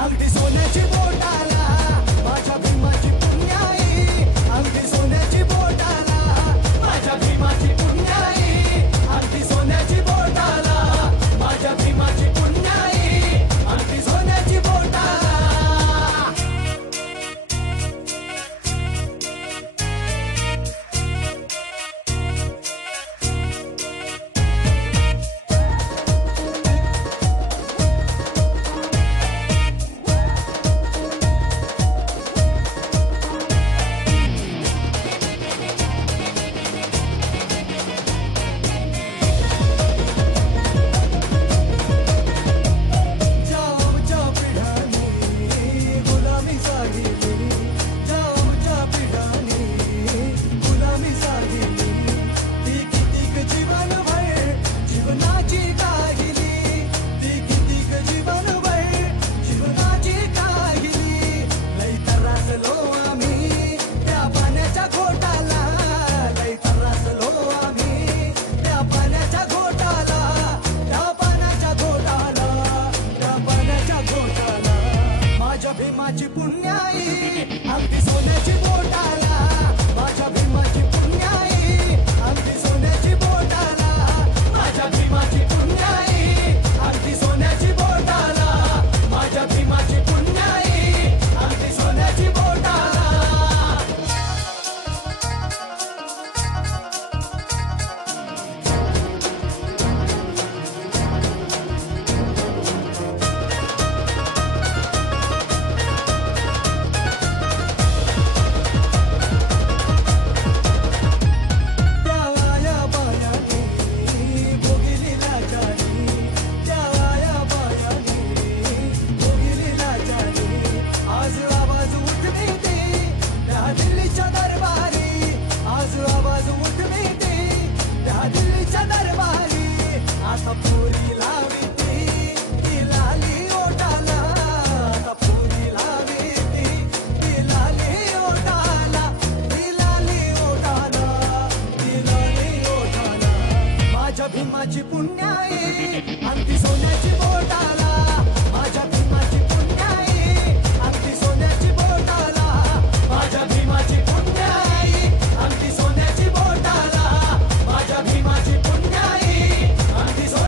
अगदी सोन्याची बोटाला माझ्या भीमाची पुण्याई, अगदी सोन्याची बोटाला माझ्या भीमाची पुण्याई, अगदी सोन्याची बोटाला माझ्या भीमाची पुण्याई, अगदी सोन्याची बोटाला. भीमाची पुण्याई, अगदी सोन्याची बोटाला माझ्या भीमाची पुण्याई, अगदी सोन्याची बोटाला माझ्या भीमाची पुण्याई, अगदी सोन्याची बोटाला माझ्या भीमाची पुण्याई, अगदी सोन्याची बोटाला. भीमाची पुण्याई.